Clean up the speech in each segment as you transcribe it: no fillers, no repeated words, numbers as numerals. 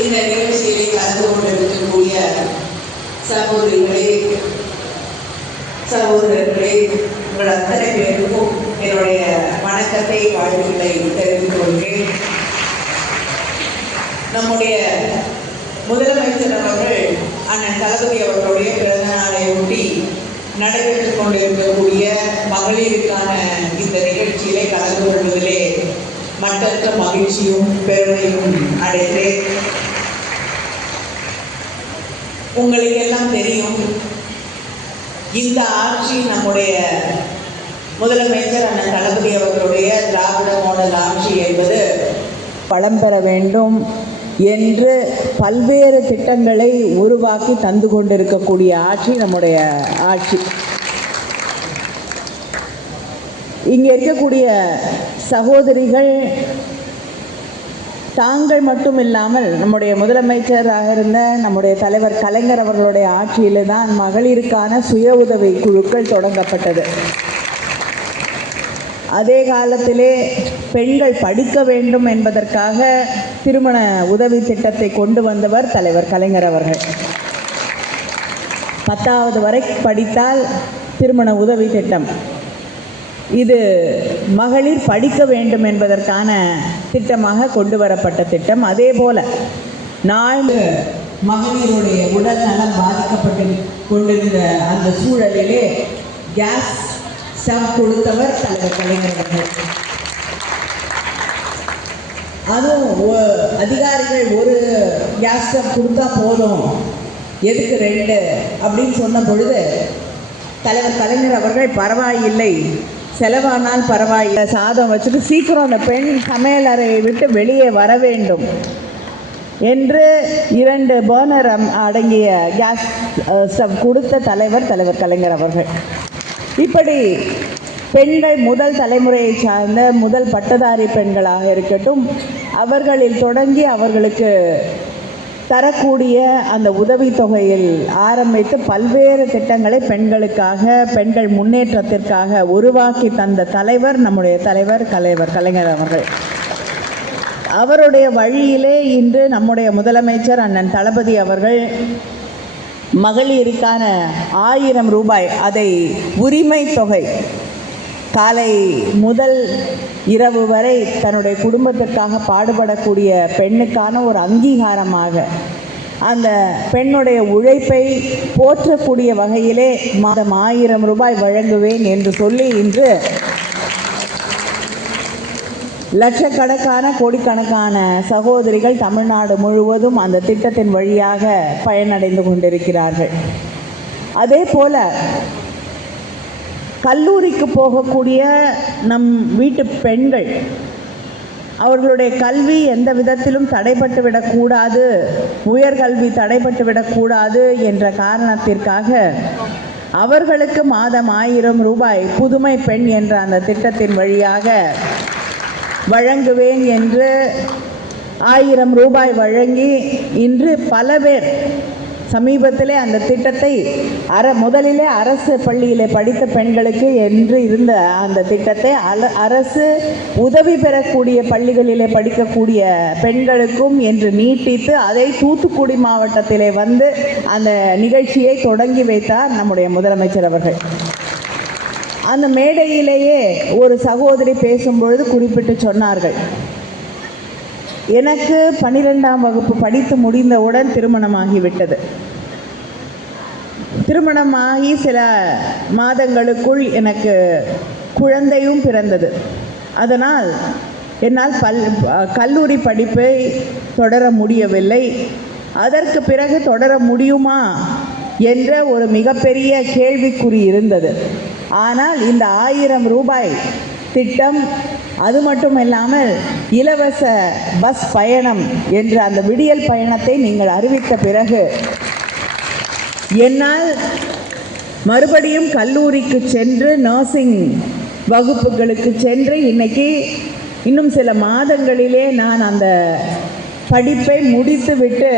இந்த நிகழ்ச்சியிலே கலந்து கொண்டிருக்கக்கூடிய சகோதரிகளே, சகோதரர்களே, உங்கள் அத்தனை பேருக்கும் என்னுடைய வணக்கத்தை, வாழ்த்துக்களை தெரிவித்துக் கொள்கிறேன். நம்முடைய முதலமைச்சர் அவர்கள் அண்ணன் தளபதி அவர்களுடைய பிறந்த நாளை ஒட்டி நடைபெற்றுக் கொண்டிருக்கக்கூடிய மகளிருக்கான இந்த நிகழ்ச்சியிலே கலந்து கொள்வதிலே மற்றற்ற மகிழ்ச்சியும் பெருமையும் அடைந்தேன். உங்களுக்கு எல்லாம் தெரியும், இந்த ஆட்சி நம்முடைய முதலமைச்சர் அண்ணன் தளபதி அவர்களுடைய திராவிட மாடல் ஆட்சி என்பது பலம் பெற வேண்டும் என்று பல்வேறு திட்டங்களை உருவாக்கி தந்து கொண்டிருக்கக்கூடிய ஆட்சி நம்முடைய ஆட்சி. இங்கே இருக்கக்கூடிய சகோதரிகள் தாங்கள் மட்டும் இல்லாமல் நம்முடைய முதலமைச்சராக இருந்த நம்முடைய தலைவர் கலைஞர் அவர்களுடைய ஆட்சியில் தான் மகளிருக்கான சுய உதவி குழுக்கள் தொடங்கப்பட்டது. அதே காலத்திலே பெண்கள் படிக்க வேண்டும் என்பதற்காக திருமண உதவி திட்டத்தை கொண்டு வந்தவர் தலைவர் கலைஞர் அவர்கள். 10வது வரை படித்தால் திருமண உதவி திட்டம், இது மகளிர் படிக்க வேண்டும் என்பதற்கான திட்டமாக கொண்டு வரப்பட்ட திட்டம். அதே போல மகளிருடைய உடல் நலம் பாதிக்கப்பட்டு கொண்டிருந்த அந்த சூழலிலே கேஸ் ஸ்டவ் கொடுத்தவர் தலைவர் கலைஞர் அவர்கள். அதுவும் அதிகாரிகள் ஒரு கேஸ் ஸ்டவ் கொடுத்தா போதும், எதுக்கு 2 அப்படின்னு சொன்ன பொழுது தலைவர் கலைஞர் அவர்கள் பரவாயில்லை, செலவானால் பரவாயில்லை, சாதம் வச்சுட்டு சீக்கிரம் அந்த பெண் சமையல் அறையை விட்டு வெளியே வர வேண்டும் என்று 2 பர்னர் அடங்கிய கேஸ் ஸ்டவ் கொடுத்த தலைவர் கலைஞர் அவர்கள். இப்படி பெண்கள் முதல் தலைமுறையை சார்ந்த முதல் பட்டதாரி பெண்களாக இருக்கட்டும், அவர்களில் தொடங்கி அவர்களுக்கு தரக்கூடிய அந்த உதவித்தொகையில் ஆரம்பித்து பல்வேறு திட்டங்களை பெண்களுக்காக, பெண்கள் முன்னேற்றத்திற்காக உருவாக்கி தந்த தலைவர் நம்முடைய தலைவர் கலைஞர் அவர்கள். அவருடைய வழியிலே இன்று நம்முடைய முதலமைச்சர் அண்ணன் தளபதி அவர்கள் மகளிருக்கான 1000 ரூபாய், அதை உரிமை தொகை, காலை முதல் இரவு வரை தன்னுடைய குடும்பத்திற்காக பாடுபடக்கூடிய பெண்ணுக்கான ஒரு அங்கீகாரமாக, அந்த பெண்ணுடைய உழைப்பை போற்றக்கூடிய வகையிலே மாதம் 1000 ரூபாய் வழங்குவேன் என்று சொல்லி இன்று லட்சக்கணக்கான கோடிக்கணக்கான சகோதரிகள் தமிழ்நாடு முழுவதும் அந்த திட்டத்தின் வழியாக பயனடைந்து கொண்டிருக்கிறார்கள். அதே போல கல்லூரிக்கு போகக்கூடிய நம் வீட்டு பெண்கள், அவர்களுடைய கல்வி எந்த விதத்திலும் தடைப்பட்டு விடக்கூடாது, உயர்கல்வி தடைப்பட்டு விடக்கூடாது என்ற காரணத்திற்காக அவர்களுக்கு மாதம் 1000 ரூபாய் புதுமை பெண் என்ற அந்த திட்டத்தின் வழியாக வழங்குவேன் என்று 1000 ரூபாய் வழங்கி இன்று பல பேர் சமீபத்திலே அந்த திட்டத்தை முதலிலே அரசு பள்ளியிலே படித்த பெண்களுக்கு என்று இருந்த அந்த திட்டத்தை அரசு உதவி பெறக்கூடிய பள்ளிகளிலே படிக்கக்கூடிய பெண்களுக்கும் என்று நீட்டித்து அதை தூத்துக்குடி மாவட்டத்திலே வந்து அந்த நிகழ்ச்சியை தொடங்கி வைத்தார் நம்முடைய முதலமைச்சர் அவர்கள். அந்த மேடையிலேயே ஒரு சகோதரி பேசும்பொழுது குறிப்பிட்டு சொன்னார்கள், எனக்கு 12ஆம் வகுப்பு படித்து முடிந்தவுடன் திருமணமாகிவிட்டது. திருமணமாகி சில மாதங்களுக்குள் எனக்கு குழந்தையும் பிறந்தது. அதனால் என்னால் கல்லூரி படிப்பை தொடர முடியவில்லை. அதற்கு பிறகு தொடர முடியுமா என்ற ஒரு மிகப்பெரிய கேள்விக்குறி இருந்தது. ஆனால் இந்த 1000 ரூபாய் திட்டம், அது மட்டும் இல்லாமல் இலவச பஸ் பயணம் என்ற அந்த விடியல் பயணத்தை நீங்கள் அறிவித்த பிறகு என்னால் மறுபடியும் கல்லூரிக்கு சென்று நர்சிங் வகுப்புகளுக்கு சென்று இன்னும் சில மாதங்களிலே நான் அந்த படிப்பை முடித்துவிட்டு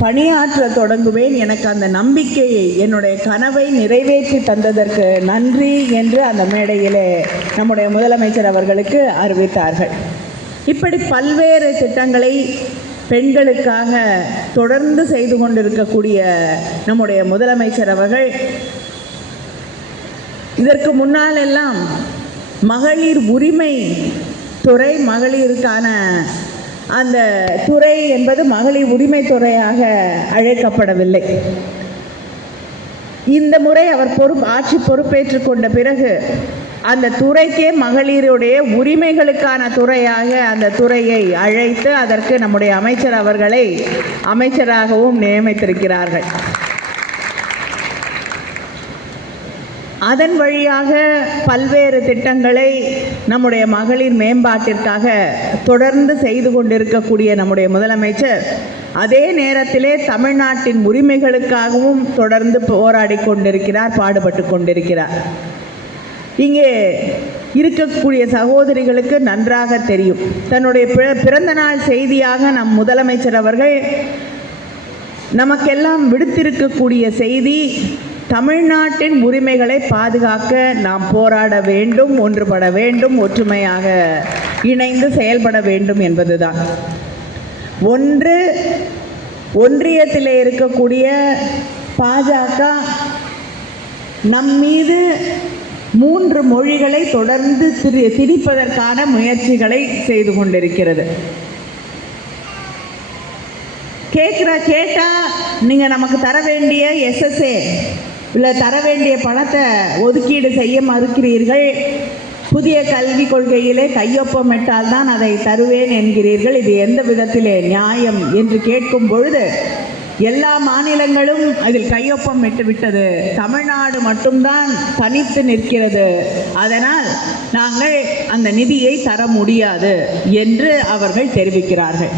பணியாற்ற தொடங்குவேன். எனக்கு அந்த நம்பிக்கையை, என்னுடைய கனவை நிறைவேற்றி தந்ததற்கு நன்றி என்று அந்த மேடையிலே நம்முடைய முதலமைச்சர் அவர்களுக்கு அறிவித்தார்கள். இப்படி பல்வேறு திட்டங்களை பெண்களுக்காக தொடர்ந்து செய்து கொண்டிருக்கக்கூடிய நம்முடைய முதலமைச்சர் அவர்கள் இதற்கு முன்னால் எல்லாம் மகளிர் உரிமை துறை, மகளிருக்கான அந்த துறை என்பது மகளிர் உரிமை துறையாக அழைக்கப்படவில்லை. இந்த முறை அவர் ஆட்சி பொறுப்பேற்றுக் கொண்ட பிறகு அந்த துறைக்கே மகளிருடைய உரிமைகளுக்கான துறையாக அந்த துறையை அழைத்து அதற்கு நம்முடைய அமைச்சர் அவர்களை அமைச்சராகவும் நியமித்திருக்கிறார்கள். அதன் வழியாக பல்வேறு திட்டங்களை நம்முடைய மகளிர் மேம்பாட்டிற்காக தொடர்ந்து செய்து கொண்டிருக்கக்கூடிய நம்முடைய முதலமைச்சர் அதே நேரத்திலே தமிழ்நாட்டின் உரிமைகளுக்காகவும் தொடர்ந்து போராடி கொண்டிருக்கிறார், பாடுபட்டு கொண்டிருக்கிறார். இங்கே இருக்கக்கூடிய சகோதரிகளுக்கு நன்றாக தெரியும். தன்னுடைய பிறந்த நாள் செய்தியாக நம் முதலமைச்சர் அவர்கள் நமக்கெல்லாம் விடுத்திருக்கக்கூடிய செய்தி, தமிழ்நாட்டின் உரிமைகளை பாதுகாக்க நாம் போராட வேண்டும், ஒன்றுபட வேண்டும், ஒற்றுமையாக இணைந்து செயல்பட வேண்டும் என்பதுதான். ஒன்றியத்திலே இருக்கக்கூடிய பாஜக நம் மீது 3 மொழிகளை தொடர்ந்து திணிப்பதற்கான முயற்சிகளை செய்து கொண்டிருக்கிறது. கேட்டால் நீங்கள் நமக்கு தர வேண்டிய SSA இல்லை தர வேண்டிய பணத்தை ஒதுக்கீடு செய்ய மறுக்கிறீர்கள், புதிய கல்விக் கொள்கையிலே கையொப்பமிட்டால் தான் அதை தருவேன் என்கிறீர்கள், இது எந்த விதத்திலே நியாயம் என்று கேட்கும் பொழுது எல்லா மாநிலங்களும் அதில் கையொப்பம் விட்டது, தமிழ்நாடு மட்டும்தான் தனித்து நிற்கிறது, அதனால் நாங்கள் அந்த நிதியை தர முடியாது என்று அவர்கள் தெரிவிக்கிறார்கள்.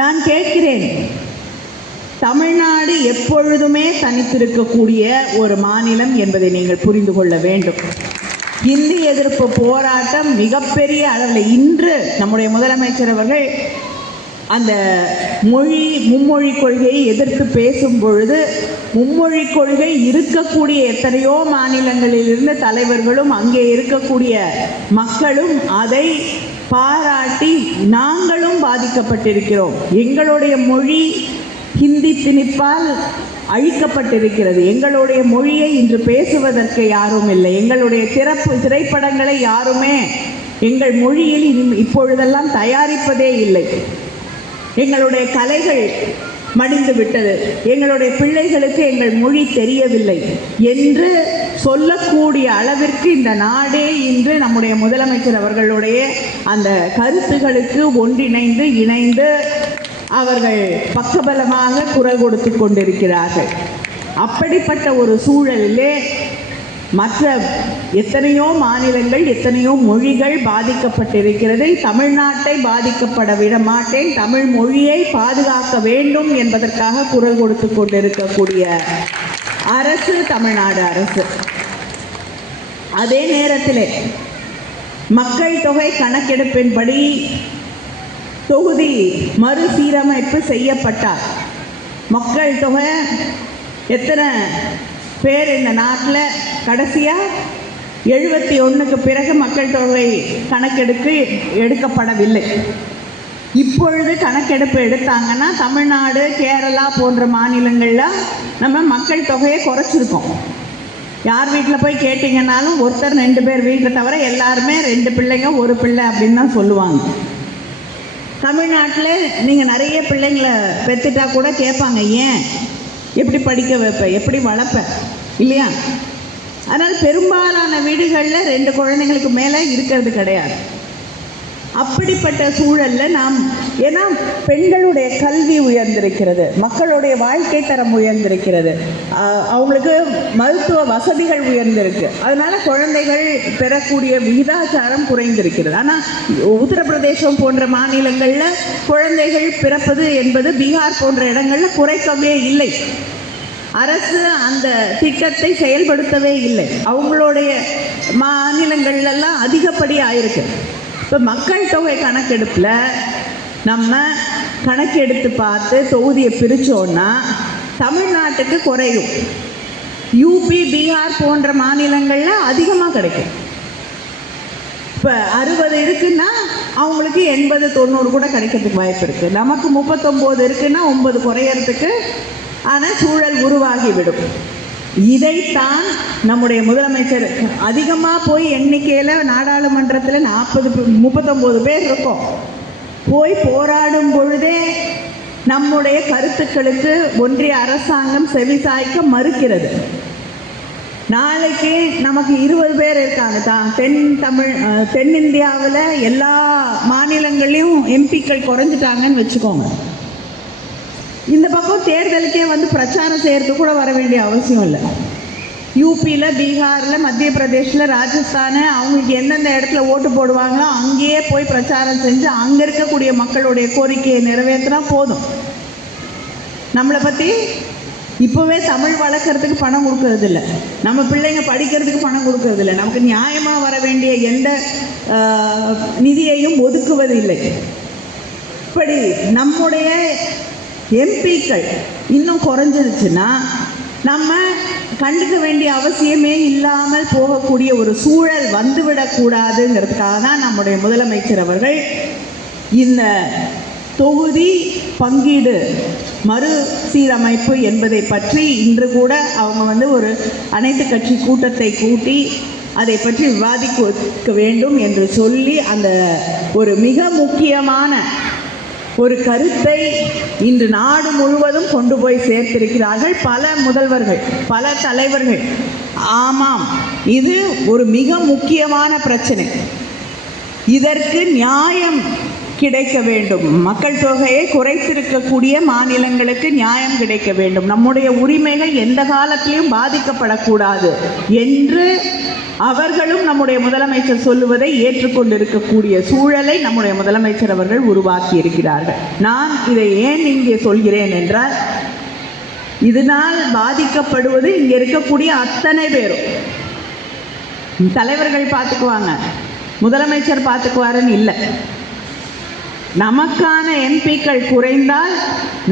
நான் கேட்கிறேன், தமிழ்நாடு எப்பொழுதுமே தனித்திருக்கக்கூடிய ஒரு மாநிலம் என்பதை நீங்கள் புரிந்து கொள்ள வேண்டும். இந்தி எதிர்ப்பு போராட்டம் மிகப்பெரிய அளவில் இன்று நம்முடைய முதலமைச்சர் அவர்கள் அந்த மும்மொழி கொள்கையை எதிர்த்து பேசும் பொழுது, மும்மொழி கொள்கை இருக்கக்கூடிய எத்தனையோ மாநிலங்களிலிருந்து தலைவர்களும் அங்கே இருக்கக்கூடிய மக்களும் அதை பாராட்டி நாங்களும் பாதிக்கப்பட்டிருக்கிறோம், எங்களுடைய மொழி ஹிந்தி திணிப்பால் அழிக்கப்பட்டிருக்கிறது, எங்களுடைய மொழியை இன்று பேசுவதற்கு யாரும் இல்லை, எங்களுடைய திரைப்படங்களை யாருமே எங்கள் மொழியில் இப்பொழுதெல்லாம் தயாரிப்பதே இல்லை, எங்களுடைய கலைகள் மடிந்து விட்டது, எங்களுடைய பிள்ளைகளுக்கு எங்கள் மொழி தெரியவில்லை என்று சொல்லக்கூடிய அளவிற்கு இந்த நாடே இன்று நம்முடைய முதலமைச்சர் அவர்களுடைய அந்த கருத்துகளுக்கு இணைந்து அவர்கள் பக்கபலமாக குரல் கொடுத்து கொண்டிருக்கிறார்கள். அப்படிப்பட்ட ஒரு சூழலிலே மற்ற எத்தனையோ மாநிலங்கள், எத்தனையோ மொழிகள் பாதிக்கப்பட்டிருக்கிறது. தமிழ்நாட்டை பாதிக்கப்பட விட மாட்டேன், தமிழ் மொழியை பாதுகாக்க வேண்டும் என்பதற்காக குரல் கொடுத்து கொண்டிருக்கக்கூடிய அரசு தமிழ்நாடு அரசு. அதே நேரத்தில் மக்கள் தொகை கணக்கெடுப்பின்படி தொகுதி மறுசீரமைப்பு செய்யப்பட்டார். மக்கள் தொகை எத்தனை பேர் இந்த நாட்டில் கடைசியாக 71க்கு பிறகு மக்கள் தொகை எடுக்கப்படவில்லை. இப்பொழுது கணக்கெடுப்பு எடுத்தாங்கன்னா தமிழ்நாடு, கேரளா போன்ற மாநிலங்களில் நம்ம மக்கள் தொகையை குறைச்சிருக்கோம். யார் வீட்டில் போய் கேட்டிங்கன்னாலும் ஒருத்தர் 2 பேர் வீட்டில் தவிர எல்லாருமே 2 பிள்ளைங்க 1 பிள்ளை அப்படின்னு தான் சொல்லுவாங்க. தமிழ்நாட்டில் நீங்கள் நிறைய பிள்ளைங்களை பெற்றுட்டா கூட கேட்பாங்க, ஏன் எப்படி படிக்க வைப்ப, எப்படி வளர்ப்ப இல்லையா? அதனால் பெரும்பாலான வீடுகளில் 2 குழந்தைங்களுக்கு மேலே இருக்கிறது கிடையாது. அப்படிப்பட்ட சூழலில் ஏன்னா பெண்களுடைய கல்வி உயர்ந்திருக்கிறது, மக்களுடைய வாழ்க்கை தரம் உயர்ந்திருக்கிறது, அவங்களுக்கு மருத்துவ வசதிகள் உயர்ந்திருக்கு, அதனால் குழந்தைகள் பெறக்கூடிய விகிதாச்சாரம் குறைந்திருக்கிறது. ஆனால் உத்தரப்பிரதேசம் போன்ற மாநிலங்களில் குழந்தைகள் பிறப்பது என்பது பீகார் போன்ற இடங்களில் குறைக்கவே இல்லை. அரசு அந்த திட்டத்தை செயல்படுத்தவே இல்லை. அவங்களுடைய மாநிலங்கள்லாம் அதிகப்படியாக ஆயிருக்கு. இப்போ மக்கள் தொகை கணக்கெடுப்பில் நம்ம கணக்கெடுத்து பார்த்து தொகுதியை பிரித்தோன்னா தமிழ்நாட்டுக்கு குறையும். யூபி, பீகார் போன்ற மாநிலங்களில் அதிகமாக கிடைக்கும். இப்போ 60 இருக்குன்னா அவங்களுக்கு 80-90 கூட கிடைக்கிறதுக்கு வாய்ப்பு இருக்குது. நமக்கு 39 இருக்குன்னா 9 குறையறதுக்கு ஆனால் சூழல் உருவாகிவிடும். இதைத்தான் நம்முடைய முதலமைச்சர் அதிகமாக போய் எண்ணிக்கையில் நாடாளுமன்றத்தில் 39 பேர் இருக்கோம், போய் போராடும் பொழுதே நம்முடைய கருத்துக்களுக்கு ஒன்றிய அரசாங்கம் செவிசாய்க்க மறுக்கிறது. நாளைக்கு நமக்கு 20 பேர் இருக்காங்க. தென்னிந்தியாவில் எல்லா மாநிலங்களையும் எம்பிக்கள் குறைஞ்சிட்டாங்கன்னு வச்சுக்கோங்க. இந்த பக்கம் தேர்தலுக்கே வந்து பிரச்சாரம் செய்கிறதுக்கு கூட வர வேண்டிய அவசியம் இல்லை. யூபியில், பீகாரில், மத்திய பிரதேஷில், ராஜஸ்தானு அவங்களுக்கு எந்தெந்த இடத்துல ஓட்டு போடுவாங்களோ அங்கேயே போய் பிரச்சாரம் செஞ்சு அங்கே இருக்கக்கூடிய மக்களுடைய கோரிக்கையை நிறைவேற்றினா போதும். நம்மளை பற்றி இப்போவே தமிழ் வளர்க்குறதுக்கு பணம் கொடுக்கறதில்ல, நம்ம பிள்ளைங்க படிக்கிறதுக்கு பணம் கொடுக்கறதில்ல, நமக்கு நியாயமாக வர வேண்டிய எந்த நிதியையும் ஒதுக்குவதில்லை. இப்படி நம்முடைய எம்பிக்கள் இன்னும் குறைஞ்சிருச்சுன்னா நம்ம கண்டுக்க வேண்டிய அவசியமே இல்லாமல் போகக்கூடிய ஒரு சூழல் வந்துவிடக்கூடாதுங்கிறதுக்காக தான் நம்முடைய முதலமைச்சர் அவர்கள் இந்த தொகுதி பங்கீடு மறுசீரமைப்பு என்பதை பற்றி இன்று கூட அவங்க வந்து ஒரு அனைத்து கட்சி கூட்டத்தை கூட்டி அதை பற்றி விவாதிக்க வேண்டும் என்று சொல்லி அந்த ஒரு மிக முக்கியமான ஒரு கருத்தை இன்று நாடு முழுவதும் கொண்டு போய் சேர்த்திருக்கிறார்கள் பல முதல்வர்கள், பல தலைவர்கள். ஆமாம், இது ஒரு மிக முக்கியமான பிரச்சனை. இதற்கு நியாயம் கிடைக்க வேண்டும். மக்கள் தொகையை குறைத்திருக்கக்கூடிய மாநிலங்களுக்கு நியாயம் கிடைக்க வேண்டும். நம்முடைய உரிமைகள் எந்த காலத்திலையும் பாதிக்கப்படக்கூடாது என்று அவர்களும் நம்முடைய முதலமைச்சர் சொல்லுவதை ஏற்றுக்கொண்டிருக்கக்கூடிய சூழலை நம்முடைய முதலமைச்சர் அவர்கள் உருவாக்கி இருக்கிறார்கள். நான் இதை ஏன் இங்கே சொல்கிறேன் என்றால், இதனால் பாதிக்கப்படுவது இங்கே இருக்கக்கூடிய அத்தனை பேரும். தலைவர்கள் பார்த்துக்குவாங்க, முதலமைச்சர் பார்த்துக்குவாருன்னு இல்லை. நமக்கான எம்பிக்கள் குறைந்தால்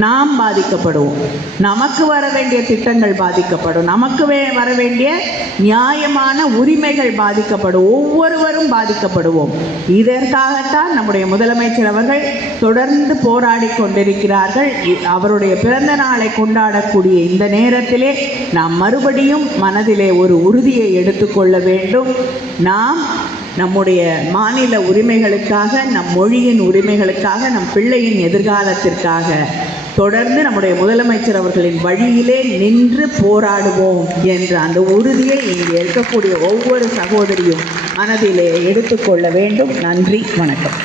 நாம் பாதிக்கப்படுவோம், நமக்கு வர வேண்டிய திட்டங்கள் பாதிக்கப்படும், நமக்கு வர வேண்டிய நியாயமான உரிமைகள் பாதிக்கப்படும், ஒவ்வொருவரும் பாதிக்கப்படுவோம். இதற்காகத்தான் நம்முடைய முதலமைச்சர் அவர்கள் தொடர்ந்து போராடி கொண்டிருக்கிறார்கள். அவருடைய பிறந்த நாளை கொண்டாடக்கூடிய இந்த நேரத்திலே நாம் மறுபடியும் மனதிலே ஒரு உறுதியை எடுத்துக்கொள்ள வேண்டும். நாம் நம்முடைய மாநில உரிமைகளுக்காக, நம் மொழியின் உரிமைகளுக்காக, நம் பிள்ளையின் எதிர்காலத்திற்காக தொடர்ந்து நம்முடைய முதலமைச்சர் அவர்களின் வழியிலே நின்று போராடுவோம் என்ற அந்த உறுதியை இங்கே இருக்கக்கூடிய ஒவ்வொரு சகோதரியும் மனதிலே எடுத்துக்கொள்ள வேண்டும். நன்றி, வணக்கம்.